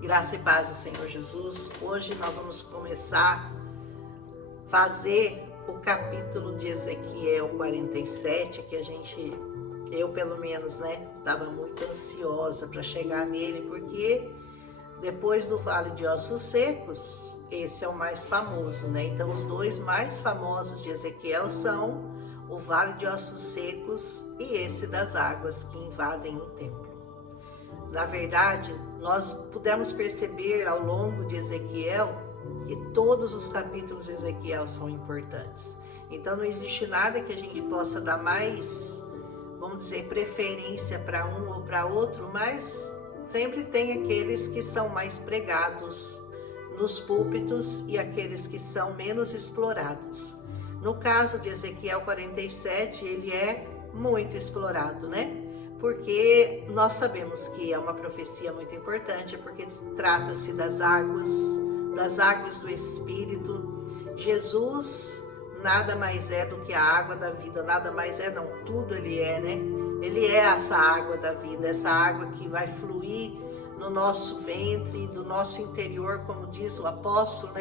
Graça e paz do Senhor Jesus. Hoje nós vamos começar a fazer o capítulo de Ezequiel 47, que eu pelo menos, estava muito ansiosa para chegar nele, porque depois do Vale de Ossos Secos, esse é o mais famoso, Então os dois mais famosos de Ezequiel são o Vale de Ossos Secos e esse das águas que invadem o templo. Na verdade, nós pudemos perceber ao longo de Ezequiel que todos os capítulos de Ezequiel são importantes. Então não existe nada que a gente possa dar mais, vamos dizer, preferência para um ou para outro, mas sempre tem aqueles que são mais pregados nos púlpitos e aqueles que são menos explorados. No caso de Ezequiel 47, ele é muito explorado, Porque nós sabemos que é uma profecia muito importante, porque trata-se das águas do Espírito. Jesus nada mais é do que a água da vida, nada mais é não, tudo ele é, Ele é essa água da vida, essa água que vai fluir no nosso ventre, do nosso interior, como diz o apóstolo,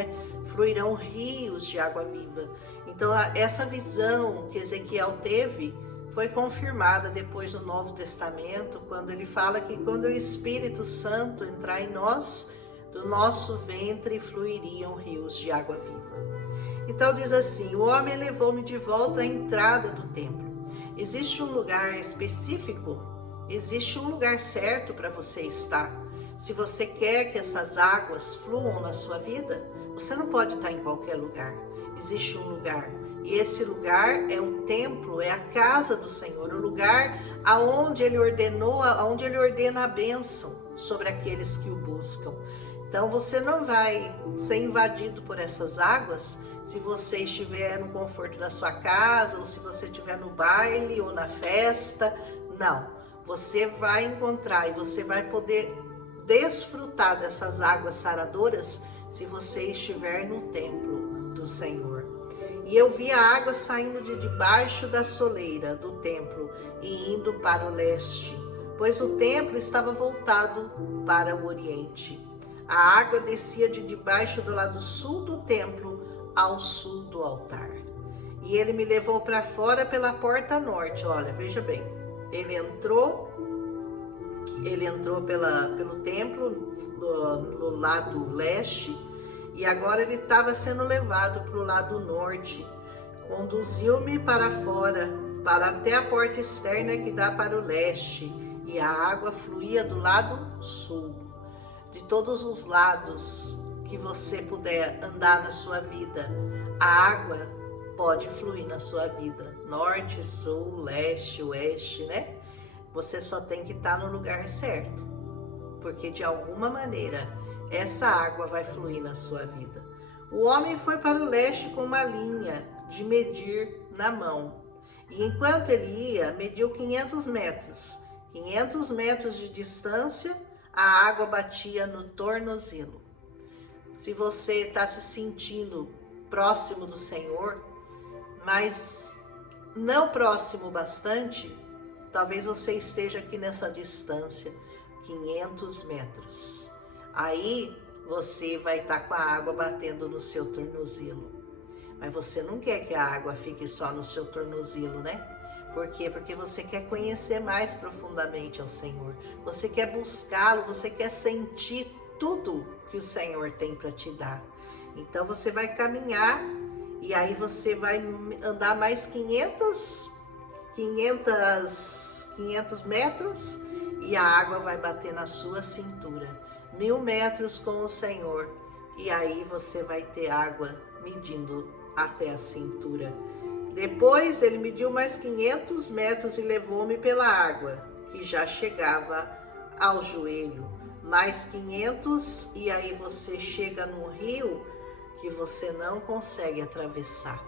fluirão rios de água viva. Então essa visão que Ezequiel teve foi confirmada depois no Novo Testamento, quando ele fala que quando o Espírito Santo entrar em nós, do nosso ventre fluiriam rios de água viva. Então diz assim: o homem levou-me de volta à entrada do templo. Existe um lugar específico? Existe um lugar certo para você estar. Se você quer que essas águas fluam na sua vida, você não pode estar em qualquer lugar. Existe um lugar. E esse lugar é o templo, é a casa do Senhor, o lugar aonde ele ordena a bênção sobre aqueles que o buscam. Então você não vai ser invadido por essas águas se você estiver no conforto da sua casa, ou se você estiver no baile ou na festa. Não, você vai encontrar e você vai poder desfrutar dessas águas saradoras se você estiver no templo do Senhor. E eu vi a água saindo de debaixo da soleira do templo e indo para o leste, pois o templo estava voltado para o oriente. A água descia de debaixo do lado sul do templo ao sul do altar. E ele me levou para fora pela porta norte. Olha, veja bem, ele entrou pelo templo no lado leste, e agora ele estava sendo levado para o lado norte. Conduziu-me para fora, para até a porta externa que dá para o leste, e a água fluía do lado sul. De todos os lados que você puder andar na sua vida, a água pode fluir na sua vida. Norte, sul, leste, oeste, Você só tem que estar no lugar certo, porque de alguma maneira essa água vai fluir na sua vida. O homem foi para o leste com uma linha de medir na mão. E enquanto ele ia, mediu 500 metros. 500 metros de distância, a água batia no tornozelo. Se você está se sentindo próximo do Senhor, mas não próximo bastante, talvez você esteja aqui nessa distância, 500 metros. Aí você vai estar com a água batendo no seu tornozelo. Mas você não quer que a água fique só no seu tornozelo, Por quê? Porque você quer conhecer mais profundamente ao Senhor. Você quer buscá-lo, você quer sentir tudo que o Senhor tem para te dar. Então você vai caminhar e aí você vai andar mais 500 metros e a água vai bater na sua cintura. 1000 metros com o Senhor, e aí você vai ter água medindo até a cintura. Depois ele mediu mais 500 metros e levou-me pela água, que já chegava ao joelho. Mais 500 e aí você chega num rio que você não consegue atravessar.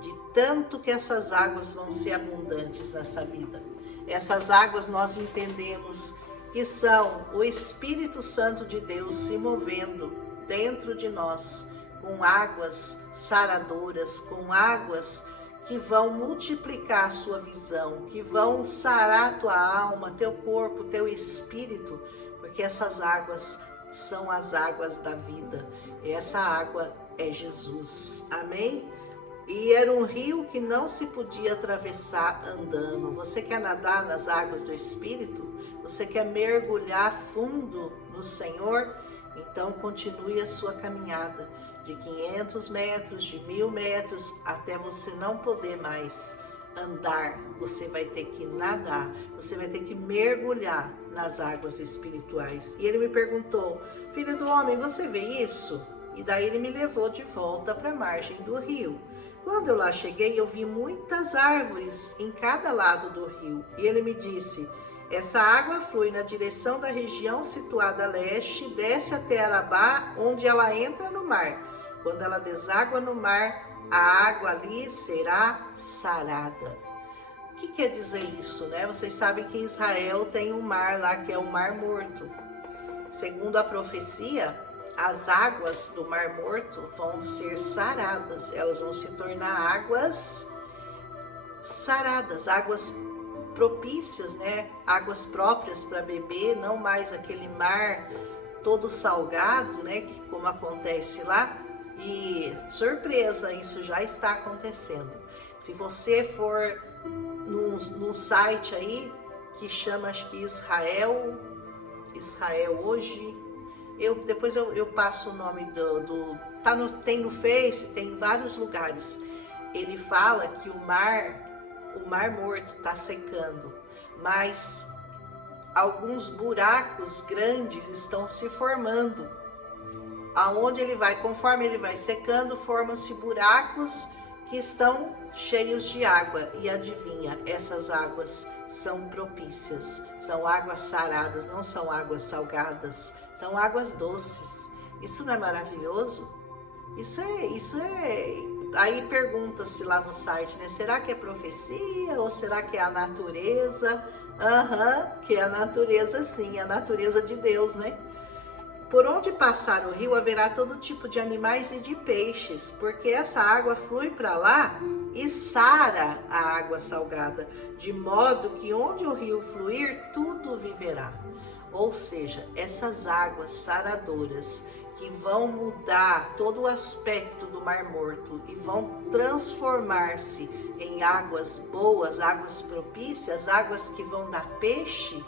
De tanto que essas águas vão ser abundantes nessa vida. Essas águas nós entendemos que são o Espírito Santo de Deus se movendo dentro de nós, com águas saradoras, com águas que vão multiplicar a sua visão, que vão sarar a tua alma, teu corpo, teu espírito, porque essas águas são as águas da vida. E essa água é Jesus. Amém? E era um rio que não se podia atravessar andando. Você quer nadar nas águas do Espírito? Você quer mergulhar fundo no Senhor? Então continue a sua caminhada de 500 metros, de 1000 metros, até você não poder mais andar. Você vai ter que nadar, você vai ter que mergulhar nas águas espirituais. E ele me perguntou: filho do homem, você vê isso? E daí ele me levou de volta para a margem do rio. Quando eu lá cheguei, eu vi muitas árvores em cada lado do rio. E ele me disse: essa água flui na direção da região situada a leste, desce até Arabá, onde ela entra no mar. Quando ela deságua no mar, a água ali será sarada. O que quer dizer isso, né? Vocês sabem que Israel tem um mar lá que é o Mar Morto. Segundo a profecia, as águas do Mar Morto vão ser saradas. Elas vão se tornar águas saradas, águas propícias, né? Águas próprias para beber, não mais aquele mar todo salgado, né? Que como acontece lá. E surpresa, isso já está acontecendo. Se você for num site aí que chama, acho que Israel hoje, depois eu passo o nome tem no Face, tem em vários lugares. Ele fala que o mar Morto está secando, mas alguns buracos grandes estão se formando. Aonde ele vai, conforme ele vai secando, formam-se buracos que estão cheios de água. E adivinha, essas águas são propícias, são águas saradas, não são águas salgadas, são águas doces. Isso não é maravilhoso? Isso é. Aí pergunta-se lá no site, né? Será que é profecia ou será que é a natureza? Que é a natureza, sim, a natureza de Deus, né? Por onde passar o rio haverá todo tipo de animais e de peixes, porque essa água flui para lá e sara a água salgada, de modo que onde o rio fluir, tudo viverá. Ou seja, essas águas saradoras que vão mudar todo o aspecto do Mar Morto e vão transformar-se em águas boas, águas propícias, águas que vão dar peixe,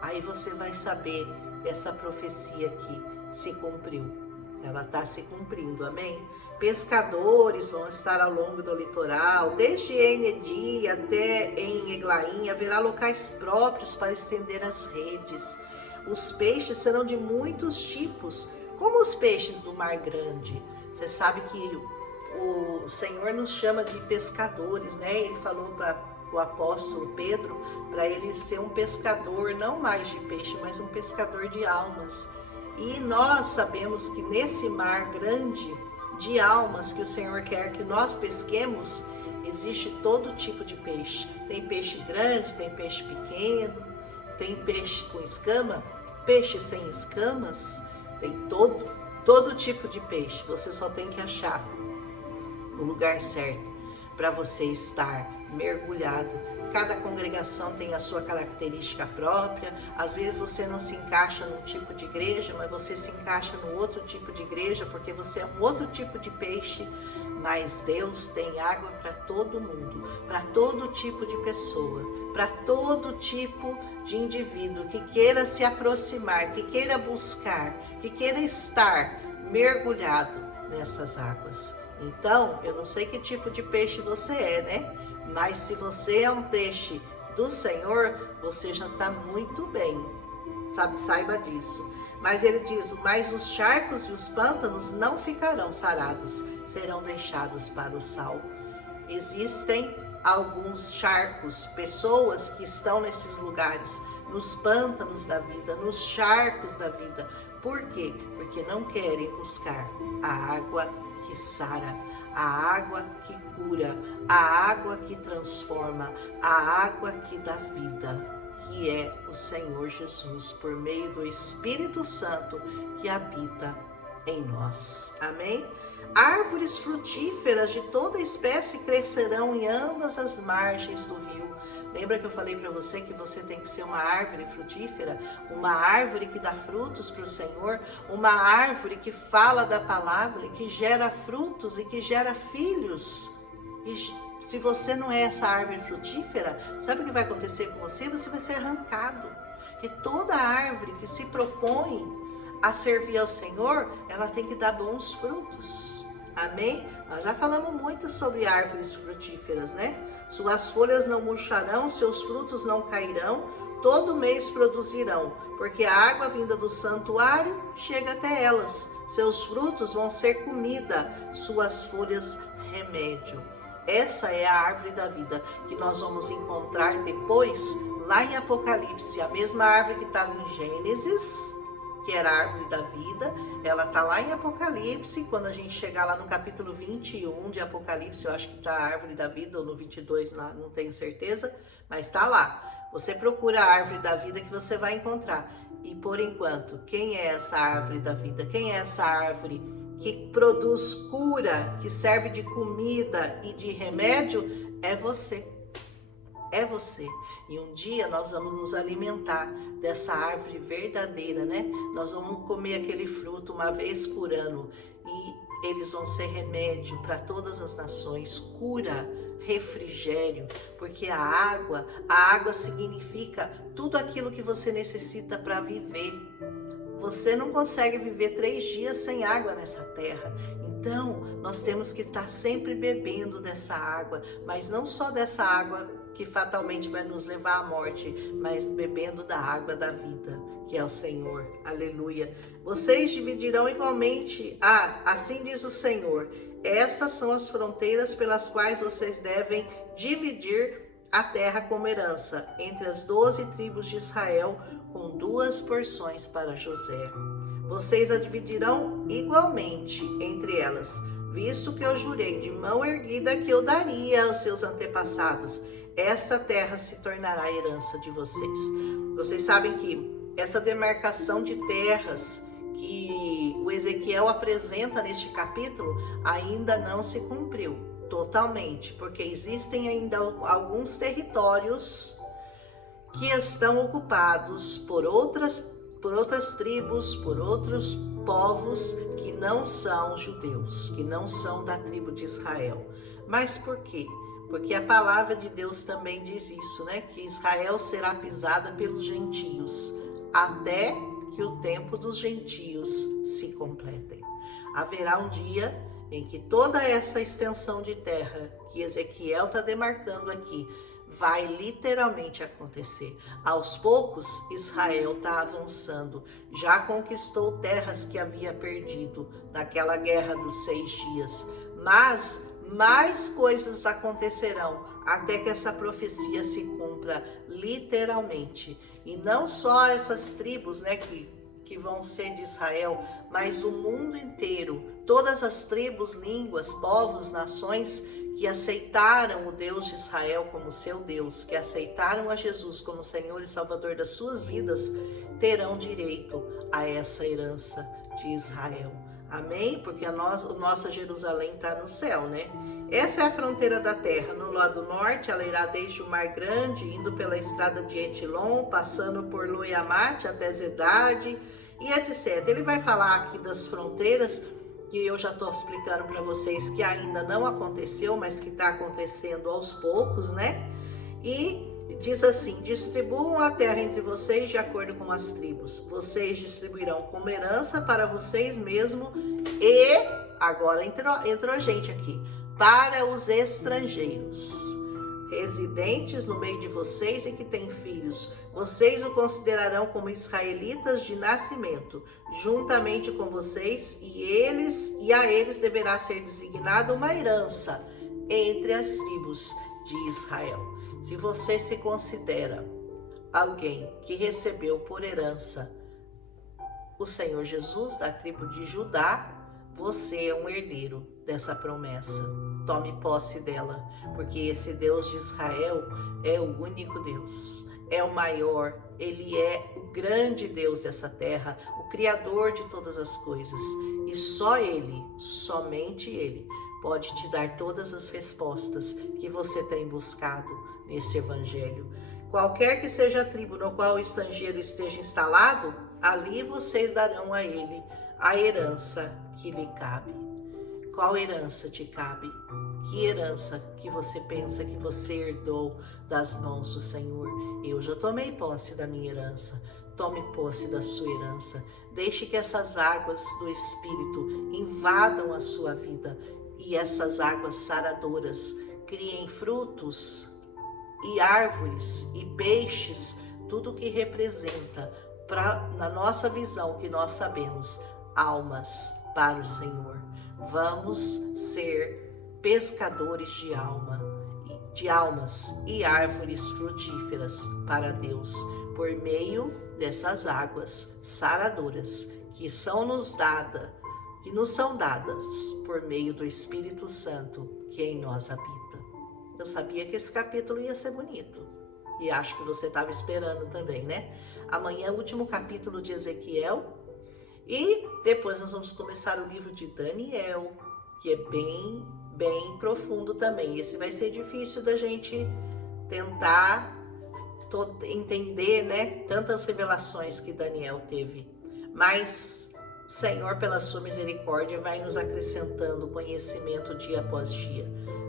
aí você vai saber. Essa profecia aqui se cumpriu, ela está se cumprindo, amém? Pescadores vão estar ao longo do litoral, desde Enedi até em Eglaim, haverá locais próprios para estender as redes. Os peixes serão de muitos tipos, como os peixes do Mar Grande. Você sabe que o Senhor nos chama de pescadores, né? Ele falou para o apóstolo Pedro, para ele ser um pescador, não mais de peixe, mas um pescador de almas. E nós sabemos que nesse mar grande de almas que o Senhor quer que nós pesquemos, existe todo tipo de peixe. Tem peixe grande, tem peixe pequeno, tem peixe com escama, peixe sem escamas, tem todo tipo de peixe. Você só tem que achar o lugar certo para você estar mergulhado. Cada congregação tem a sua característica própria. Às vezes você não se encaixa num tipo de igreja, mas você se encaixa no outro tipo de igreja, porque você é um outro tipo de peixe. Mas Deus tem água para todo mundo, para todo tipo de pessoa, para todo tipo de indivíduo que queira se aproximar, que queira buscar, que queira estar mergulhado nessas águas. Então, eu não sei que tipo de peixe você é, né? Mas se você é um peixe do Senhor, você já está muito bem, saiba disso. Mas ele diz, mas os charcos e os pântanos não ficarão sarados, serão deixados para o sal. Existem alguns charcos, pessoas que estão nesses lugares, nos pântanos da vida, nos charcos da vida. Por quê? Porque não querem buscar a água que sara, a água que cura, a água que transforma, a água que dá vida, que é o Senhor Jesus, por meio do Espírito Santo que habita em nós. Amém? Árvores frutíferas de toda espécie crescerão em ambas as margens do rio. Lembra que eu falei para você que você tem que ser uma árvore frutífera, uma árvore que dá frutos para o Senhor, uma árvore que fala da palavra, que gera frutos e que gera filhos. E se você não é essa árvore frutífera, sabe o que vai acontecer com você? Você vai ser arrancado. E toda árvore que se propõe a servir ao Senhor, ela tem que dar bons frutos. Amém? Nós já falamos muito sobre árvores frutíferas, né? Suas folhas não murcharão, seus frutos não cairão, todo mês produzirão, porque a água vinda do santuário chega até elas. Seus frutos vão ser comida, suas folhas remédio. Essa é a árvore da vida que nós vamos encontrar depois lá em Apocalipse. A mesma árvore que estava em Gênesis, que era a árvore da vida, ela está lá em Apocalipse. Quando a gente chegar lá no capítulo 21 de Apocalipse, eu acho que está a árvore da vida, ou no 22, não tenho certeza, mas está lá. Você procura a árvore da vida que você vai encontrar. E por enquanto, quem é essa árvore da vida? Quem é essa árvore que produz cura, que serve de comida e de remédio? É você. É você. E um dia nós vamos nos alimentar dessa árvore verdadeira, né? Nós vamos comer aquele fruto uma vez por ano e eles vão ser remédio para todas as nações, cura, refrigério, porque a água significa tudo aquilo que você necessita para viver. Você não consegue viver 3 dias sem água nessa terra. Então, nós temos que estar sempre bebendo dessa água, mas não só dessa água que fatalmente vai nos levar à morte, mas bebendo da água da vida, que é o Senhor. Aleluia. Vocês dividirão igualmente. Assim diz o Senhor. Essas são as fronteiras pelas quais vocês devem dividir a terra como herança, entre as 12 tribos de Israel, com 2 porções para José. Vocês a dividirão igualmente entre elas, visto que eu jurei de mão erguida que eu daria aos seus antepassados. Esta terra se tornará a herança de vocês. Vocês sabem que essa demarcação de terras que o Ezequiel apresenta neste capítulo ainda não se cumpriu totalmente, porque existem ainda alguns territórios que estão ocupados por outras tribos, por outros povos que não são judeus, que não são da tribo de Israel. Mas por quê? Porque a palavra de Deus também diz isso, né? Que Israel será pisada pelos gentios, até que o tempo dos gentios se completem. Haverá um dia em que toda essa extensão de terra que Ezequiel está demarcando aqui vai literalmente acontecer. Aos poucos, Israel está avançando. Já conquistou terras que havia perdido naquela guerra dos 6 dias. Mas mais coisas acontecerão até que essa profecia se cumpra literalmente. E não só essas tribos, né, que vão ser de Israel, mas o mundo inteiro, todas as tribos, línguas, povos, nações que aceitaram o Deus de Israel como seu Deus, que aceitaram a Jesus como Senhor e Salvador das suas vidas, terão direito a essa herança de Israel. Amém? Porque a nossa Jerusalém está no céu, né? Essa é a fronteira da terra. No lado norte, ela irá desde o Mar Grande, indo pela estrada de Etilon, passando por Loiamate até Zedade e etc. Ele vai falar aqui das fronteiras, que eu já estou explicando para vocês que ainda não aconteceu, mas que está acontecendo aos poucos, né? E diz assim: distribuam a terra entre vocês de acordo com as tribos. Vocês distribuirão como herança para vocês mesmos e, agora entrou gente aqui, para os estrangeiros, residentes no meio de vocês e que têm filhos. Vocês o considerarão como israelitas de nascimento, juntamente com vocês, e a eles deverá ser designada uma herança entre as tribos de Israel. Se você se considera alguém que recebeu por herança o Senhor Jesus da tribo de Judá, você é um herdeiro dessa promessa. Tome posse dela, porque esse Deus de Israel é o único Deus, é o maior, ele é o grande Deus dessa terra, o Criador de todas as coisas. E só ele, somente ele, pode te dar todas as respostas que você tem buscado nesse evangelho. Qualquer que seja a tribo no qual o estrangeiro esteja instalado, ali vocês darão a ele a herança que lhe cabe. Qual herança te cabe? Que herança que você pensa que você herdou das mãos do Senhor? Eu já tomei posse da minha herança. Tome posse da sua herança. Deixe que essas águas do Espírito invadam a sua vida e essas águas saradoras criem frutos e árvores e peixes, tudo que representa, na nossa visão que nós sabemos, almas para o Senhor. Vamos ser pescadores de almas e árvores frutíferas para Deus, por meio dessas águas saradoras que nos são dadas por meio do Espírito Santo que em nós habita. Eu sabia que esse capítulo ia ser bonito e acho que você estava esperando também, né? Amanhã é o último capítulo de Ezequiel e depois nós vamos começar o livro de Daniel, que é bem profundo também. Esse vai ser difícil da gente tentar entender, né? Tantas revelações que Daniel teve. Mas o Senhor, pela sua misericórdia, vai nos acrescentando conhecimento dia após dia.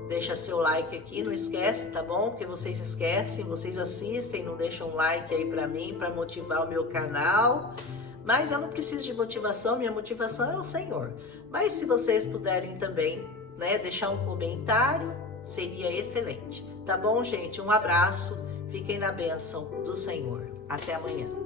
Deixa seu like aqui, não esquece, tá bom? Porque vocês esquecem, vocês assistem, não deixam um like aí pra mim, pra motivar o meu canal. Mas eu não preciso de motivação, minha motivação é o Senhor. Mas se vocês puderem também, né, deixar um comentário, seria excelente. Tá bom, gente? Um abraço, fiquem na bênção do Senhor. Até amanhã.